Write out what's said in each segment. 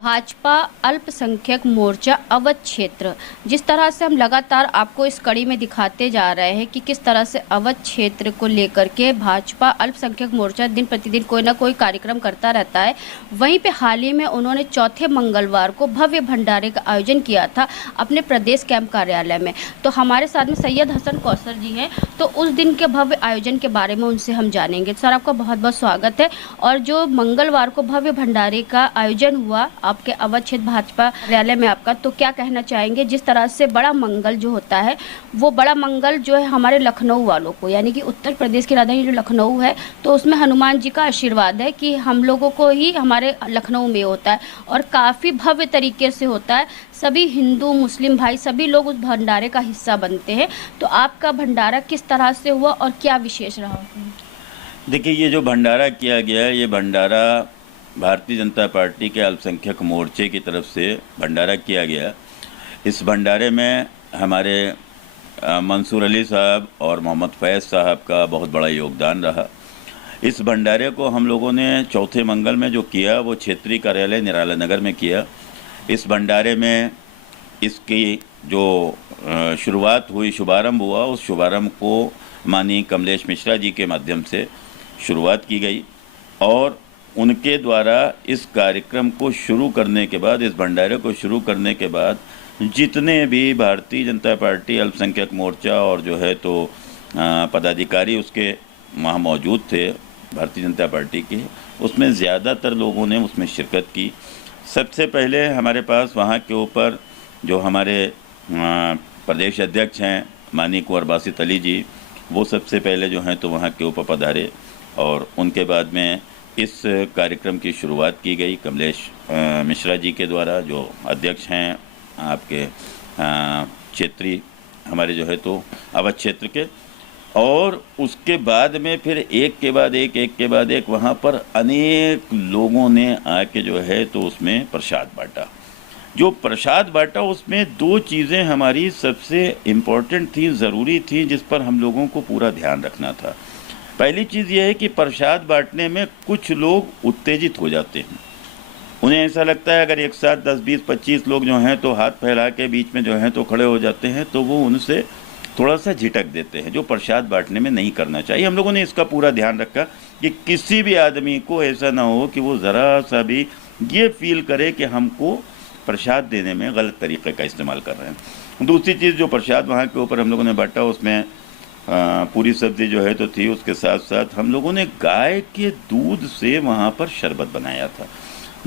भाजपा अल्पसंख्यक मोर्चा अवध क्षेत्र, जिस तरह से हम लगातार आपको इस कड़ी में दिखाते जा रहे हैं कि किस तरह से अवध क्षेत्र को लेकर के भाजपा अल्पसंख्यक मोर्चा दिन प्रतिदिन कोई ना कोई कार्यक्रम करता रहता है। वहीं पे हाल ही में उन्होंने चौथे मंगलवार को भव्य भंडारे का आयोजन किया था अपने प्रदेश कैंप कार्यालय में। तो हमारे साथ में सैयद हसन कौसर जी हैं, तो उस दिन के भव्य आयोजन के बारे में उनसे हम जानेंगे। सर, आपका बहुत बहुत स्वागत है। और जो मंगलवार को भव्य भंडारे का आयोजन हुआ आपके अवध क्षेत्र भाजपा कार्यालय में आपका, तो क्या कहना चाहेंगे? जिस तरह से बड़ा मंगल जो होता है, वो बड़ा मंगल जो है हमारे लखनऊ वालों को, यानी कि उत्तर प्रदेश की राजधानी जो लखनऊ है, तो उसमें हनुमान जी का आशीर्वाद है कि हम लोगों को ही हमारे लखनऊ में होता है और काफ़ी भव्य तरीके से होता है। सभी हिंदू मुस्लिम भाई सभी लोग उस भंडारे का हिस्सा बनते हैं। तो आपका भंडारा किस तरह से हुआ और क्या विशेष रहा? देखिए, ये जो भंडारा किया गया है, ये भंडारा भारतीय जनता पार्टी के अल्पसंख्यक मोर्चे की तरफ से भंडारा किया गया। इस भंडारे में हमारे मंसूर अली साहब और मोहम्मद फैज़ साहब का बहुत बड़ा योगदान रहा। इस भंडारे को हम लोगों ने चौथे मंगल में जो किया वो क्षेत्रीय कार्यालय निराला नगर में किया। इस भंडारे में इसकी जो शुरुआत हुई, शुभारंभ हुआ, उस शुभारंभ को माननीय कमलेश मिश्रा जी के माध्यम से शुरुआत की गई और उनके द्वारा इस कार्यक्रम को शुरू करने के बाद, इस भंडारे को शुरू करने के बाद जितने भी भारतीय जनता पार्टी अल्पसंख्यक मोर्चा और जो है तो पदाधिकारी उसके वहाँ मौजूद थे भारतीय जनता पार्टी के, उसमें ज़्यादातर लोगों ने उसमें शिरकत की। सबसे पहले हमारे पास वहाँ के ऊपर जो हमारे प्रदेश अध्यक्ष हैं माननीय कुंवर बासित अली जी, वो सबसे पहले जो हैं तो वहाँ के ऊपर पधारे और उनके बाद में इस कार्यक्रम की शुरुआत की गई कमलेश मिश्रा जी के द्वारा, जो अध्यक्ष हैं आपके क्षेत्रीय हमारे जो है तो अवध क्षेत्र के। और उसके बाद में फिर एक के बाद एक वहाँ पर अनेक लोगों ने आके जो है तो उसमें प्रसाद बांटा। जो प्रसाद बांटा उसमें दो चीज़ें हमारी सबसे इम्पोर्टेंट थी, ज़रूरी थी, जिस पर हम लोगों को पूरा ध्यान रखना था। पहली चीज़ यह है कि प्रसाद बांटने में कुछ लोग उत्तेजित हो जाते हैं। उन्हें ऐसा लगता है अगर एक साथ 10, 20, 25 लोग जो हैं तो हाथ फैला के बीच में जो हैं तो खड़े हो जाते हैं, तो वो उनसे थोड़ा सा झिटक देते हैं, जो प्रसाद बांटने में नहीं करना चाहिए। हम लोगों ने इसका पूरा ध्यान रखा कि किसी भी आदमी को ऐसा ना हो कि वो ज़रा सा भी ये फील करे कि हमको प्रसाद देने में गलत तरीक़े का इस्तेमाल कर रहे हैं। दूसरी चीज़, जो प्रसाद वहाँ के ऊपर हम लोगों ने बांटा उसमें पूरी सब्ज़ी जो है तो थी, उसके साथ साथ हम लोगों ने गाय के दूध से वहाँ पर शरबत बनाया था।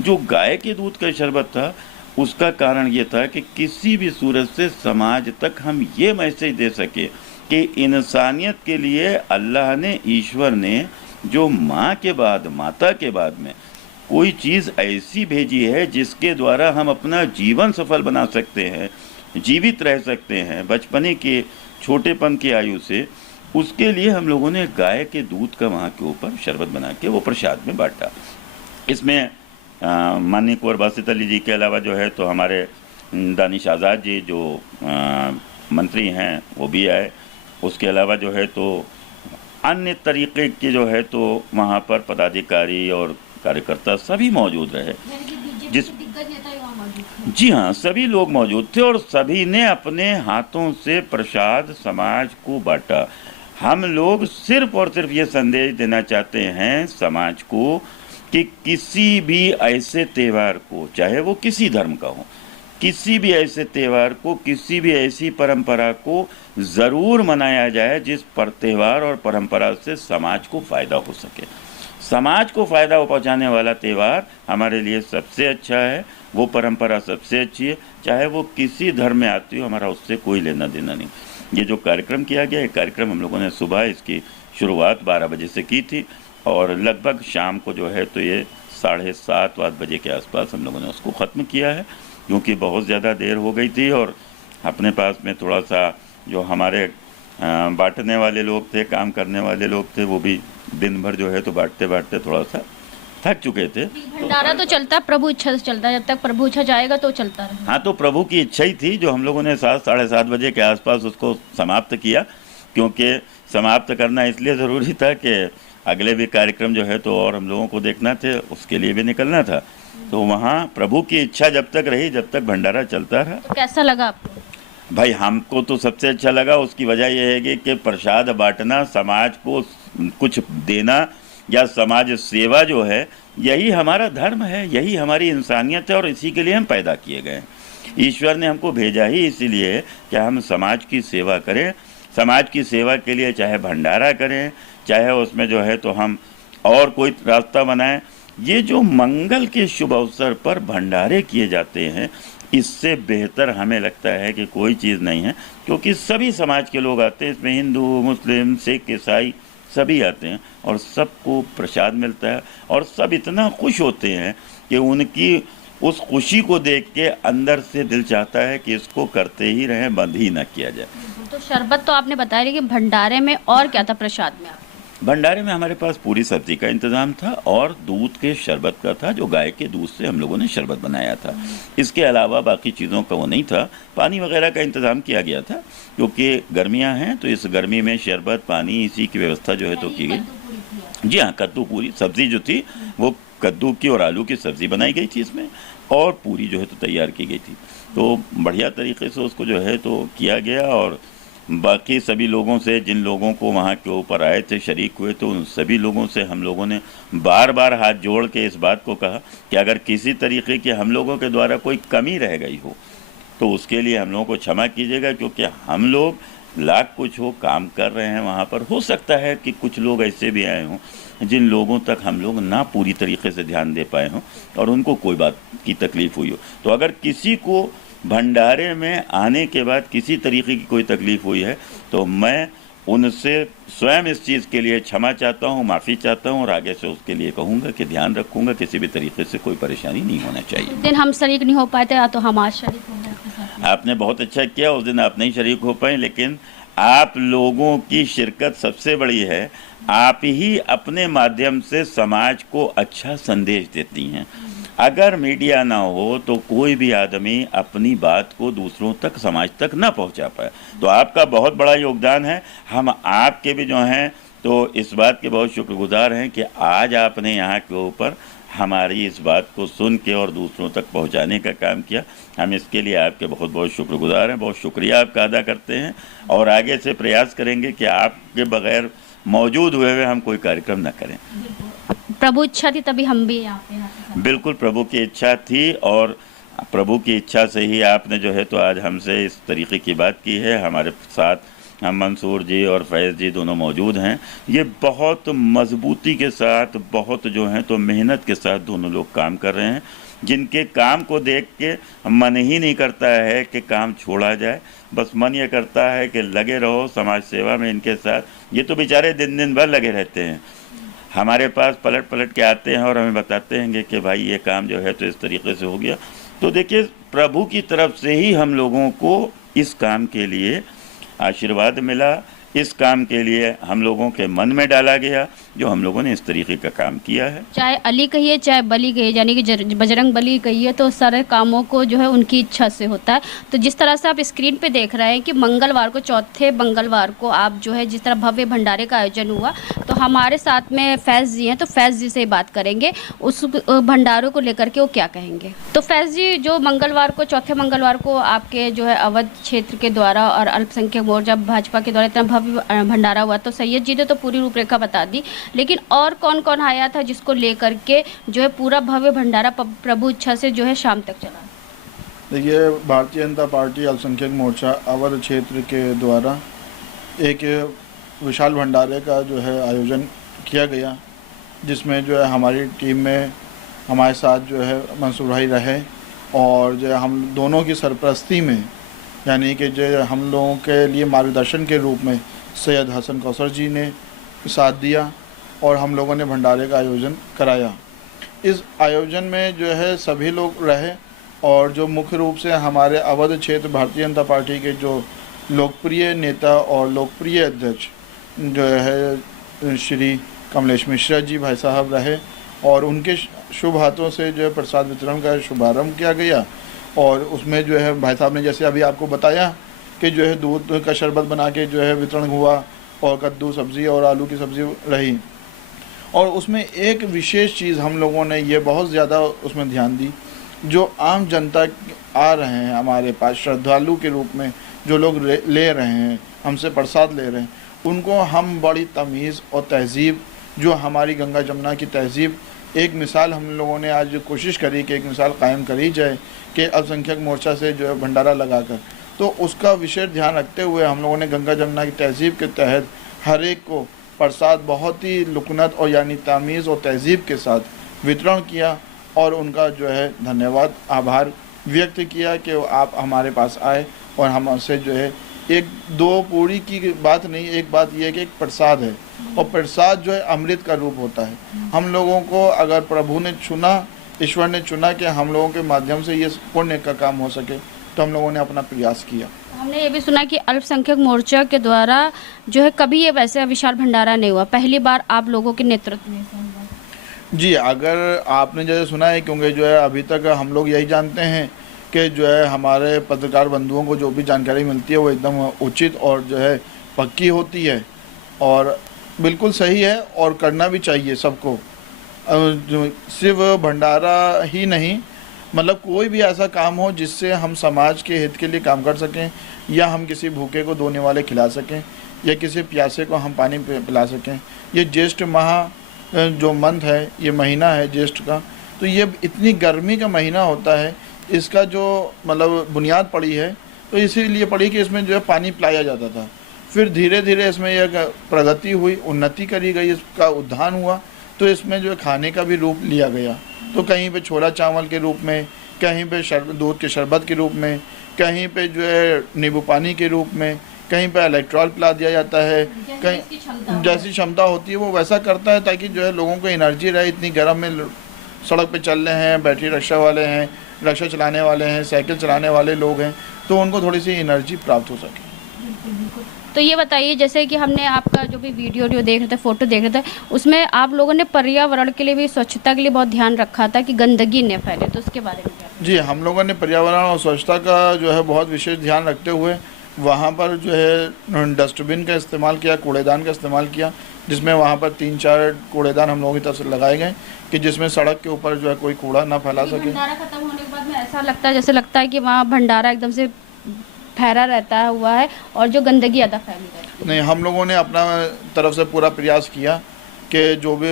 जो गाय के दूध का शरबत था उसका कारण ये था कि किसी भी सूरत से समाज तक हम ये मैसेज दे सके कि इंसानियत के लिए अल्लाह ने, ईश्वर ने जो माँ के बाद, माता के बाद में कोई चीज़ ऐसी भेजी है जिसके द्वारा हम अपना जीवन सफल बना सकते हैं, जीवित रह सकते हैं बचपने के छोटेपन की आयु से, उसके लिए हम लोगों ने गाय के दूध का वहाँ के ऊपर शरबत बना के वो प्रसाद में बांटा। इसमें माननीय कुंवर बासित अली जी के अलावा जो है तो हमारे दानिश आज़ाद जी जो मंत्री हैं वो भी आए। उसके अलावा जो है तो अन्य तरीके के जो है तो वहाँ पर पदाधिकारी और कार्यकर्ता सभी मौजूद रहे। जिस जी हाँ, सभी लोग मौजूद थे और सभी ने अपने हाथों से प्रसाद समाज को बांटा। हम लोग सिर्फ और सिर्फ ये संदेश देना चाहते हैं समाज को कि किसी भी ऐसे त्यौहार को, चाहे वो किसी धर्म का हो, किसी भी ऐसे त्यौहार को, किसी भी ऐसी परंपरा को ज़रूर मनाया जाए जिस पर त्यौहार और परंपरा से समाज को फ़ायदा हो सके। समाज को फ़ायदा पहुंचाने वाला त्यौहार हमारे लिए सबसे अच्छा है, वो परंपरा सबसे अच्छी है, चाहे वो किसी धर्म में आती हो, हमारा उससे कोई लेना देना नहीं। ये जो कार्यक्रम किया गया, ये कार्यक्रम हम लोगों ने सुबह इसकी शुरुआत 12 बजे से की थी और लगभग शाम को जो है तो ये 7:30 बजे के आसपास हम लोगों ने उसको ख़त्म किया है, क्योंकि बहुत ज़्यादा देर हो गई थी और अपने पास में थोड़ा सा जो हमारे बांटने वाले लोग थे, काम करने वाले लोग थे, वो भी दिन भर जो है तो बांटते बांटते थोड़ा सा थक चुके थे। भंडारा तो चलता, प्रभु इच्छा से चलता है, जब तक प्रभु इच्छा जाएगा तो चलता रहे। हाँ, तो प्रभु की इच्छा ही थी जो हम लोगों ने 7, 7:30 बजे के आसपास उसको समाप्त किया, क्योंकि समाप्त करना इसलिए ज़रूरी था कि अगले भी कार्यक्रम जो है तो और हम लोगों को देखना थे, उसके लिए भी निकलना था। तो वहाँ प्रभु की इच्छा जब तक रही, जब तक भंडारा चलता रहा। तो कैसा लगा आपको? भाई हमको तो सबसे अच्छा लगा। उसकी वजह यह है कि प्रसाद बांटना, समाज को कुछ देना या समाज सेवा जो है, यही हमारा धर्म है, यही हमारी इंसानियत है और इसी के लिए हम पैदा किए गए हैं। ईश्वर ने हमको भेजा ही इसीलिए कि हम समाज की सेवा करें। समाज की सेवा के लिए चाहे भंडारा करें, चाहे उसमें जो है तो हम और कोई रास्ता बनाएं। ये जो मंगल के शुभ अवसर पर भंडारे किए जाते हैं, इससे बेहतर हमें लगता है कि कोई चीज़ नहीं है, क्योंकि सभी समाज के लोग आते हैं इसमें, हिंदू, मुस्लिम, सिख, ईसाई सभी आते हैं और सबको प्रसाद मिलता है और सब इतना खुश होते हैं कि उनकी उस खुशी को देख के अंदर से दिल चाहता है कि इसको करते ही रहें, बंद ही ना किया जाए। तो शरबत तो आपने बताया, लेकिन भंडारे में और क्या था प्रसाद में? भंडारे में हमारे पास पूरी सब्जी का इंतज़ाम था और दूध के शरबत का था, जो गाय के दूध से हम लोगों ने शरबत बनाया था। इसके अलावा बाकी चीज़ों का वो नहीं था। पानी वगैरह का इंतज़ाम किया गया था, क्योंकि गर्मियां हैं तो इस गर्मी में शरबत, पानी, इसी की व्यवस्था जो है तो की गई। जी हाँ, कद्दू पूरी सब्ज़ी जो थी वो कद्दू की और आलू की सब्ज़ी बनाई गई थी इसमें, और पूरी जो है तो तैयार की गई थी। तो बढ़िया तरीके से उसको जो है तो किया गया और बाकी सभी लोगों से, जिन लोगों को वहाँ के ऊपर आए थे, शरीक हुए, तो उन सभी लोगों से हम लोगों ने बार बार हाथ जोड़ के इस बात को कहा कि अगर किसी तरीके की हम लोगों के द्वारा कोई कमी रह गई हो तो उसके लिए हम लोगों को क्षमा कीजिएगा, क्योंकि हम लोग लाख कुछ हो काम कर रहे हैं वहाँ पर। हो सकता है कि कुछ लोग ऐसे भी आए हों जिन लोगों तक हम लोग ना पूरी तरीके से ध्यान दे पाए हों और उनको कोई बात की तकलीफ़ हुई हो। तो अगर किसी को भंडारे में आने के बाद किसी तरीके की कोई तकलीफ़ हुई है तो मैं उनसे स्वयं इस चीज़ के लिए क्षमा चाहता हूँ, माफ़ी चाहता हूँ और आगे से उसके लिए कहूँगा कि ध्यान रखूँगा किसी भी तरीके से कोई परेशानी नहीं होना चाहिए। दिन हम शरीक नहीं हो पाए थे, तो हम आज शरीक हो गए। आपने बहुत अच्छा किया, उस दिन आप नहीं शरीक हो पाए, लेकिन आप लोगों की शिरकत सबसे बड़ी है। आप ही अपने माध्यम से समाज को अच्छा संदेश देती हैं। अगर मीडिया ना हो तो कोई भी आदमी अपनी बात को दूसरों तक, समाज तक ना पहुंचा पाए। तो आपका बहुत बड़ा योगदान है। हम आपके भी जो हैं तो इस बात के बहुत शुक्रगुजार हैं कि आज आपने यहाँ के ऊपर हमारी इस बात को सुन के और दूसरों तक पहुंचाने का काम किया। हम इसके लिए आपके बहुत बहुत शुक्रगुजार हैं, बहुत शुक्रिया आपका अदा करते हैं और आगे से प्रयास करेंगे कि आपके बगैर मौजूद हुए हम कोई कार्यक्रम न करें। प्रभु इच्छा थी तभी हम भी यहाँ पे। बिल्कुल प्रभु की इच्छा थी और प्रभु की इच्छा से ही आपने जो है तो आज हमसे इस तरीके की बात की है। हमारे साथ हम मंसूर जी और फैज़ जी दोनों मौजूद हैं। ये बहुत मजबूती के साथ, बहुत जो हैं तो मेहनत के साथ दोनों लोग काम कर रहे हैं, जिनके काम को देख के मन ही नहीं करता है कि काम छोड़ा जाए। बस मन ये करता है कि लगे रहो समाज सेवा में इनके साथ। ये तो बेचारे दिन दिन भर लगे रहते हैं, हमारे पास पलट पलट के आते हैं और हमें बताते हैं कि भाई ये काम जो है तो इस तरीके से हो गया। तो देखिए, प्रभु की तरफ से ही हम लोगों को इस काम के लिए आशीर्वाद मिला, इस काम के लिए हम लोगों के मन में डाला गया, जो हम लोगों ने इस तरीके का काम किया है। चाहे अली कहिए चाहे बली कहिए, यानी कि बजरंग बली कहिए, तो सारे कामों को जो है उनकी इच्छा से होता है। तो जिस तरह से आप स्क्रीन पे देख रहे हैं कि मंगलवार को, चौथे मंगलवार को आप जो है जिस तरह भव्य भंडारे का आयोजन हुआ, तो हमारे साथ में फैज़ जी हैं, तो फैज़ जी से बात करेंगे उस भंडारों को लेकर के वो क्या कहेंगे। तो फैज़ जी, जो मंगलवार को, चौथे मंगलवार को आपके जो है अवध क्षेत्र के द्वारा और अल्पसंख्यक मोर्चा भाजपा के द्वारा इतना भंडारा हुआ, तो सैयद जी ने तो पूरी रूपरेखा बता दी, लेकिन और कौन कौन आया था जिसको लेकर के जो है पूरा भव्य भंडारा प्रभु इच्छा से जो है शाम तक चला? देखिए, भारतीय जनता पार्टी अल्पसंख्यक मोर्चा अवध क्षेत्र के द्वारा एक विशाल भंडारे का जो है आयोजन किया गया, जिसमें जो है हमारी टीम में हमारे साथ जो है मंसूर भाई रहे और जो हम दोनों की सरपरस्ती में, यानी कि जो हम लोगों के लिए मार्गदर्शन के रूप में सैयद हसन कौसर जी ने साथ दिया और हम लोगों ने भंडारे का आयोजन कराया। इस आयोजन में जो है सभी लोग रहे और जो मुख्य रूप से हमारे अवध क्षेत्र भारतीय जनता पार्टी के जो लोकप्रिय नेता और लोकप्रिय अध्यक्ष जो है श्री कमलेश मिश्रा जी भाई साहब रहे और उनके शुभ हाथों से जो है प्रसाद वितरण का शुभारंभ किया गया। और उसमें जो है भाई साहब ने जैसे अभी आपको बताया कि जो है दूध का शरबत बना के जो है वितरण हुआ और कद्दू सब्ज़ी और आलू की सब्ज़ी रही। और उसमें एक विशेष चीज़ हम लोगों ने ये बहुत ज़्यादा उसमें ध्यान दी, जो आम जनता आ रहे हैं हमारे पास श्रद्धालु के रूप में, जो लोग ले रहे हैं हमसे प्रसाद ले रहे हैं, उनको हम बड़ी तमीज़ और तहज़ीब, जो हमारी गंगा जमुना की तहज़ीब, एक मिसाल हम लोगों ने आज कोशिश करी कि एक मिसाल कायम करी जाए कि अल्पसंख्यक मोर्चा से जो है भंडारा लगाकर, तो उसका विशेष ध्यान रखते हुए हम लोगों ने गंगा जमुना की तहज़ीब के तहत हर एक को प्रसाद बहुत ही लुकनत और यानी तमीज़ और तहज़ीब के साथ वितरण किया और उनका जो है धन्यवाद आभार व्यक्त किया कि आप हमारे पास आए और हमसे जो है एक दो पूरी की बात नहीं, एक बात यह है कि एक प्रसाद है और प्रसाद जो है अमृत का रूप होता है। हम लोगों को अगर प्रभु ने चुना, ईश्वर ने चुना कि हम लोगों के माध्यम से ये पुण्य का काम हो सके, तो हम लोगों ने अपना प्रयास किया। हमने ये भी सुना कि अल्पसंख्यक मोर्चा के द्वारा जो है कभी ये वैसे विशाल भंडारा नहीं हुआ, पहली बार आप लोगों के नेतृत्व में ऐसा हुआ। जी, अगर आपने जैसे सुना है, क्योंकि जो है अभी तक हम लोग यही जानते हैं कि जो है हमारे पत्रकार बंधुओं को जो भी जानकारी मिलती है वो एकदम उचित और जो है पक्की होती है और बिल्कुल सही है और करना भी चाहिए सबको। सिर्फ भंडारा ही नहीं, मतलब कोई भी ऐसा काम हो जिससे हम समाज के हित के लिए काम कर सकें, या हम किसी भूखे को धोने वाले खिला सकें, या किसी प्यासे को हम पानी पिला सकें। ये ज्येष्ठ माह जो मंथ है, ये महीना है ज्येष्ठ का, तो ये इतनी गर्मी का महीना होता है, इसका जो मतलब बुनियाद पड़ी है तो इसीलिए पड़ी कि इसमें जो है पानी पिलाया जाता था। फिर धीरे धीरे इसमें यह प्रगति हुई, उन्नति करी गई, इसका उद्धान हुआ, तो इसमें जो है खाने का भी रूप लिया गया। तो कहीं पे छोला चावल के रूप में, कहीं पे दूध के शरबत के रूप में, कहीं पे जो है नींबू पानी के रूप में, कहीं पे इलेक्ट्रॉल पिला दिया जाता है, कहीं जैसी क्षमता होती है वो वैसा करता है, ताकि जो है लोगों को एनर्जी रहे। इतनी गर्म में सड़क पे चल रहे हैं, बैटरी रिक्शा वाले हैं, रिक्शा चलाने वाले हैं, साइकिल चलाने वाले लोग हैं, तो उनको थोड़ी सी एनर्जी प्राप्त हो सके। तो ये बताइए, जैसे कि हमने आपका जो भी वीडियो देख रहे थे, फोटो देख रहे थे, उसमें आप लोगों ने पर्यावरण के लिए भी, स्वच्छता के लिए बहुत ध्यान रखा था कि गंदगी न फैले, तो उसके बारे में क्या? जी, हम लोगों ने पर्यावरण और स्वच्छता का जो है बहुत विशेष ध्यान रखते हुए वहाँ पर जो है डस्टबिन का इस्तेमाल किया, कूड़ेदान का इस्तेमाल किया, जिसमें वहाँ पर 3-4 कूड़ेदान हम लोगों की तरफ से लगाए गए कि जिसमें सड़क के ऊपर जो है कोई कूड़ा ना फैला सके। भंडारा खत्म होने के बाद में ऐसा लगता है, जैसे लगता है कि वहाँ भंडारा एकदम से फैला रहता हुआ है और जो गंदगी ज़्यादा फैली रहती है। नहीं, हम लोगों ने अपना तरफ से पूरा प्रयास किया कि जो भी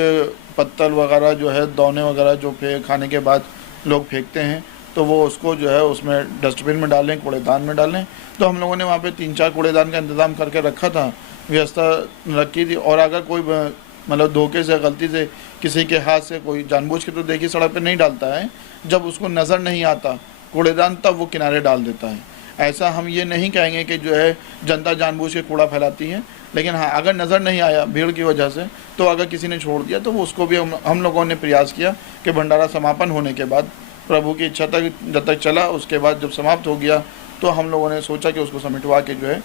पत्तल वगैरह जो है, दौने वगैरह जो खाने के बाद लोग फेंकते हैं, तो वो उसको जो है उसमें डस्टबिन में डालें, कूड़ेदान में डालें। तो हम लोगों ने वहाँ पे 3-4 कूड़ेदान का इंतज़ाम करके रखा था, व्यवस्था रखी थी। और अगर कोई मतलब धोखे से, गलती से किसी के हाथ से कोई जानबूझ के, तो देखिए सड़क पे नहीं डालता है, जब उसको नज़र नहीं आता कूड़ेदान तब वो किनारे डाल देता है। ऐसा हम ये नहीं कहेंगे कि जो है जनता जानबूझ के कूड़ा फैलाती है, लेकिन हाँ, अगर नज़र नहीं आया भीड़ की वजह से, तो अगर किसी ने छोड़ दिया तो उसको भी हम लोगों ने प्रयास किया कि भंडारा समापन होने के बाद, प्रभु की इच्छा तक जब तक चला, उसके बाद जब समाप्त हो गया तो हम लोगों ने सोचा कि उसको समेटवा के जो है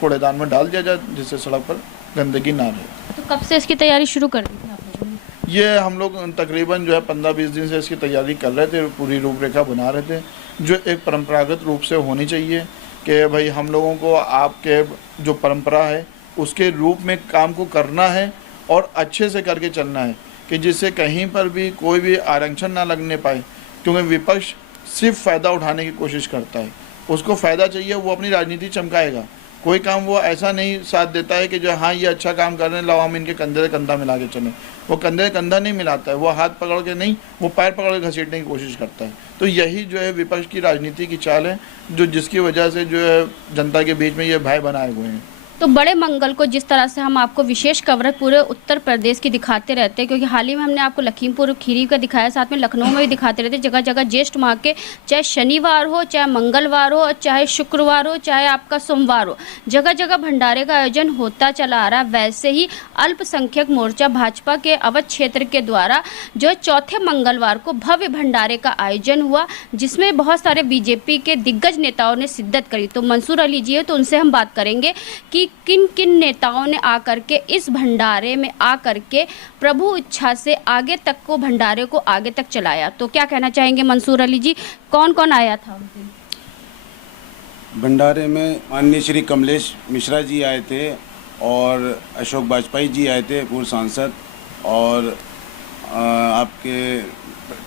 कूड़ेदान में डाल दिया जाए, जिससे सड़क पर गंदगी ना रहे। तो कब से इसकी तैयारी शुरू कर दी थी आप लोगों ने? ये हम लोग तकरीबन जो है 15-20 दिन से इसकी तैयारी कर रहे थे, पूरी रूपरेखा बना रहे थे, जो एक परंपरागत रूप से होनी चाहिए कि भाई हम लोगों को आपके जो परंपरा है उसके रूप में काम को करना है और अच्छे से करके चलना है, कि जिससे कहीं पर भी कोई भी आरक्षण ना लगने पाए। क्योंकि विपक्ष सिर्फ फ़ायदा उठाने की कोशिश करता है, उसको फ़ायदा चाहिए, वो अपनी राजनीति चमकाएगा। कोई काम वो ऐसा नहीं साथ देता है कि जो हाँ ये अच्छा काम कर रहे हैं, लाओ हम इनके कंधे से कंधा मिला के चलें। वो कंधे से कंधा नहीं मिलाता है, वो हाथ पकड़ के नहीं, वो पैर पकड़ के घसीटने की कोशिश करता है। तो यही जो है विपक्ष की राजनीति की चाल है, जो जिसकी वजह से जो है जनता के बीच में ये भय बनाए हुए हैं। तो बड़े मंगल को जिस तरह से हम आपको विशेष कवरेज पूरे उत्तर प्रदेश की दिखाते रहते हैं, क्योंकि हाल ही में हमने आपको लखीमपुर खीरी का दिखाया, साथ में लखनऊ में भी दिखाते रहते हैं, जगह जगह ज्येष्ठ माह के, चाहे शनिवार हो, चाहे मंगलवार हो, चाहे शुक्रवार हो, चाहे आपका सोमवार हो, जगह जगह भंडारे का आयोजन होता चला आ रहा। वैसे ही अल्पसंख्यक मोर्चा भाजपा के अवध क्षेत्र के द्वारा जो चौथे मंगलवार को भव्य भंडारे का आयोजन हुआ, जिसमें बहुत सारे बीजेपी के दिग्गज नेताओं ने शिद्दत करी। तो मंसूर अली जी है, तो उनसे हम बात करेंगे कि किन किन नेताओं ने आकर के इस भंडारे में आकर के प्रभु इच्छा से आगे तक को भंडारे को आगे तक चलाया। तो क्या कहना चाहेंगे मंसूर अली जी, कौन कौन आया था उस दिन भंडारे में? माननीय श्री कमलेश मिश्रा जी आए थे और अशोक वाजपेयी जी आए थे, पूर्व सांसद, और आपके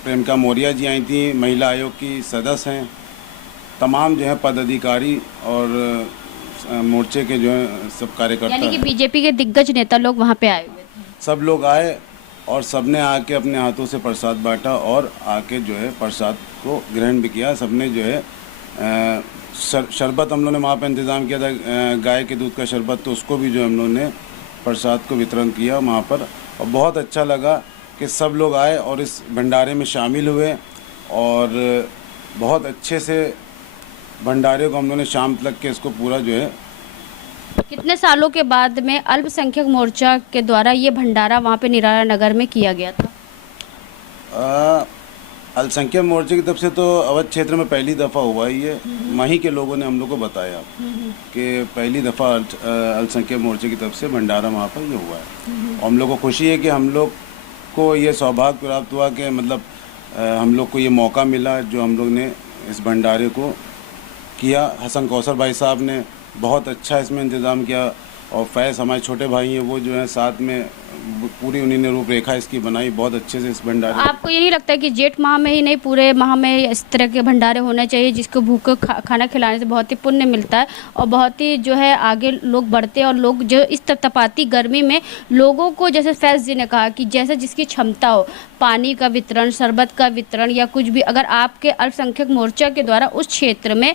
प्रियंका मौर्य जी आई थी, महिला आयोग की सदस्य हैं, तमाम जो है पदाधिकारी और मोर्चे के जो है सब कार्यकर्ता, यानी कि बीजेपी के दिग्गज नेता लोग वहाँ पे आए हुए थे। सब लोग आए और सबने आके अपने हाथों से प्रसाद बांटा और आके जो है प्रसाद को ग्रहण भी किया। सबने जो है शरबत हम लोगों ने वहाँ पर इंतज़ाम किया था, गाय के दूध का शरबत, तो उसको भी जो हम लोगों ने प्रसाद को वितरण किया वहाँ पर। और बहुत अच्छा लगा कि सब लोग आए और इस भंडारे में शामिल हुए और बहुत अच्छे से भंडारे को हम लोगों ने शाम तक के इसको पूरा जो है। कितने सालों के बाद में अल्पसंख्यक मोर्चा के द्वारा ये भंडारा वहाँ पे निराला नगर में किया गया था? अल्पसंख्यक मोर्चे की तरफ से तो अवध क्षेत्र में पहली दफ़ा हुआ ही है। वहीं के लोगों ने हम लोग को बताया कि पहली दफ़ा अल्पसंख्यक मोर्चे की तरफ से भंडारा वहाँ पर ये हुआ है। और हम लोग को खुशी है कि हम लोग को ये सौभाग्य प्राप्त हुआ कि मतलब हम लोग को ये मौका मिला जो हम लोग ने इस भंडारे को किया। हसन कौसर भाई साहब ने बहुत अच्छा इसमें इंतज़ाम किया और फैज़ हमारे छोटे भाई हैं, वो जो है साथ में पूरी उन्हीं ने रूपरेखा इसकी बनाई बहुत अच्छे से इस भंडारे। आपको ये नहीं लगता कि जेठ माह में ही नहीं पूरे माह में इस तरह के भंडारे होने चाहिए जिसको भूखे खाना खिलाने से बहुत ही पुण्य मिलता है और बहुत ही जो है आगे लोग बढ़ते हैं और लोग जो इस तपतपाती गर्मी में लोगों को, जैसे फैज़ जी ने कहा कि जैसे जिसकी क्षमता हो, पानी का वितरण, शरबत का वितरण या कुछ भी, अगर आपके अल्पसंख्यक मोर्चा के द्वारा उस क्षेत्र में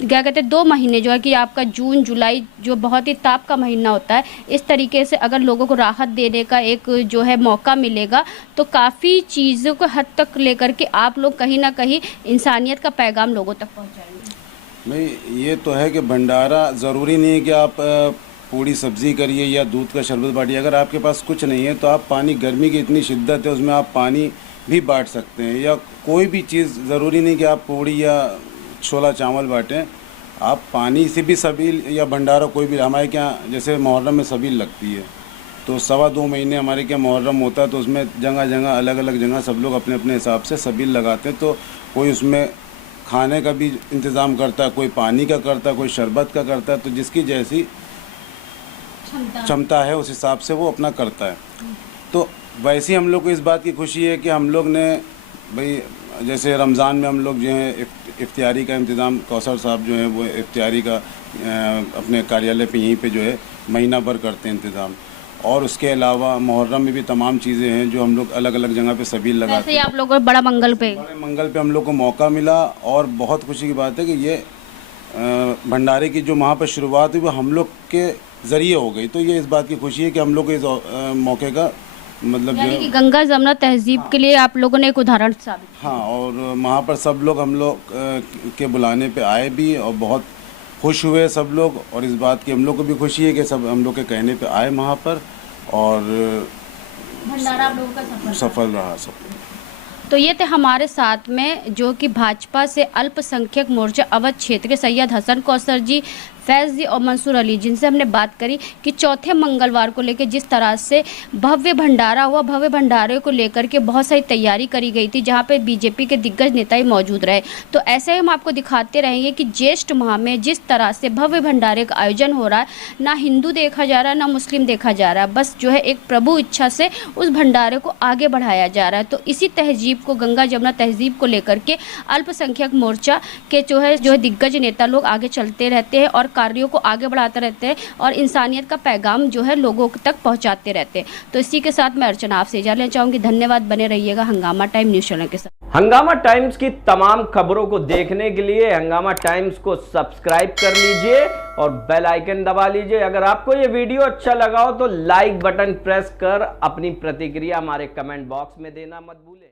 क्या कहते हैं 2 महीने जो है कि आपका जून जुलाई जो बहुत ही ताप का महीना होता है, इस तरीके से अगर लोगों को राहत देने का एक जो है मौका मिलेगा तो काफ़ी चीज़ों को हद तक लेकर के आप लोग कहीं ना कहीं इंसानियत का पैगाम लोगों तक पहुंचाएंगे। नहीं, ये तो है कि भंडारा ज़रूरी नहीं है कि आप पूरी सब्ज़ी करिए या दूध का शरबत बांटिए। अगर आपके पास कुछ नहीं है तो आप पानी, गर्मी की इतनी शिद्दत है उसमें आप पानी भी बांट सकते हैं या कोई भी चीज़, ज़रूरी नहीं कि आप पूड़ी या छोला चावल बांटें। आप पानी से भी सबील या भंडारा कोई भी, हमारे क्या जैसे मुहर्रम में सबील लगती है तो 2.25 महीने हमारे क्या मुहर्रम होता है तो उसमें जगह जगह अलग अलग जगह सब लोग अपने अपने हिसाब से सबील लगाते हैं। तो कोई उसमें खाने का भी इंतज़ाम करता है, कोई पानी का करता है, कोई शरबत का करता है, तो जिसकी जैसी क्षमता है उस हिसाब से वो अपना करता है। तो वैसे ही हम लोग को इस बात की खुशी है कि हम लोग ने भाई जैसे रमज़ान में हम लोग जो है इफ्तियारी का इंतज़ाम, कौसर साहब जो हैं वो इफ्तियारी का अपने कार्यालय पे यहीं पे जो है महीना भर करते हैं इंतज़ाम। और उसके अलावा मुहर्रम में भी तमाम चीज़ें हैं जो हम लोग अलग अलग जगह पे सबील लगाते हैं। आप लोगों को बड़ा मंगल पे हम लोग को मौका मिला और बहुत खुशी की बात है कि ये भंडारे की जो वहाँ पर शुरुआत हुई वो हम लोग के ज़रिए हो गई। तो ये इस बात की खुशी है कि हम लोग को इस मौके का मतलब यानी कि गंगा जमुना तहजीब के लिए आप लोगों ने एक उदाहरण साबित। हाँ, और वहाँ पर सब लोग हम लोग के बुलाने पे आए भी और बहुत खुश हुए सब लोग। और इस बात की हम लोग को भी खुशी है कि सब हम लोग के कहने पे आए वहाँ पर और भंडारा आप लोगों का सफल रहा सब। तो ये थे हमारे साथ में जो कि भाजपा से अल्पसंख्यक मोर्चा अवध क्षेत्र के सैयद हसन कौसर जी, फैज़ जी और मंसूर अली, जिनसे हमने बात करी कि चौथे मंगलवार को लेकर जिस तरह से भव्य भंडारा हुआ, भव्य भंडारे को लेकर के बहुत सारी तैयारी करी गई थी जहां पे बीजेपी के दिग्गज नेता ही मौजूद रहे। तो ऐसे ही हम आपको दिखाते रहेंगे कि ज्येष्ठ माह में जिस तरह से भव्य भंडारे का आयोजन हो रहा है, ना हिंदू देखा जा रहा है ना मुस्लिम देखा जा रहा है, बस जो है एक प्रभु इच्छा से उस भंडारे को आगे बढ़ाया जा रहा है। तो इसी तहजीब को, गंगा जमुना तहजीब को लेकर के अल्पसंख्यक मोर्चा के जो है दिग्गज नेता लोग आगे चलते रहते हैं और कार्यों को आगे बढ़ाते रहते हैं और इंसानियत का पैगाम जो है लोगों तक पहुंचाते रहते हैं। तो इसी के साथ मैं अर्चना आपसे इजाज़त लेना चाहूँगी। धन्यवाद, बने रहिएगा हंगामा टाइम न्यूज़ चैनल के साथ। हंगामा टाइम्स की तमाम खबरों को देखने के लिए हंगामा टाइम्स को सब्सक्राइब कर लीजिए और बेल आइकन दबा लीजिए। अगर आपको ये वीडियो अच्छा लगा हो तो लाइक बटन प्रेस कर अपनी प्रतिक्रिया हमारे कमेंट बॉक्स में देना मत भूलें।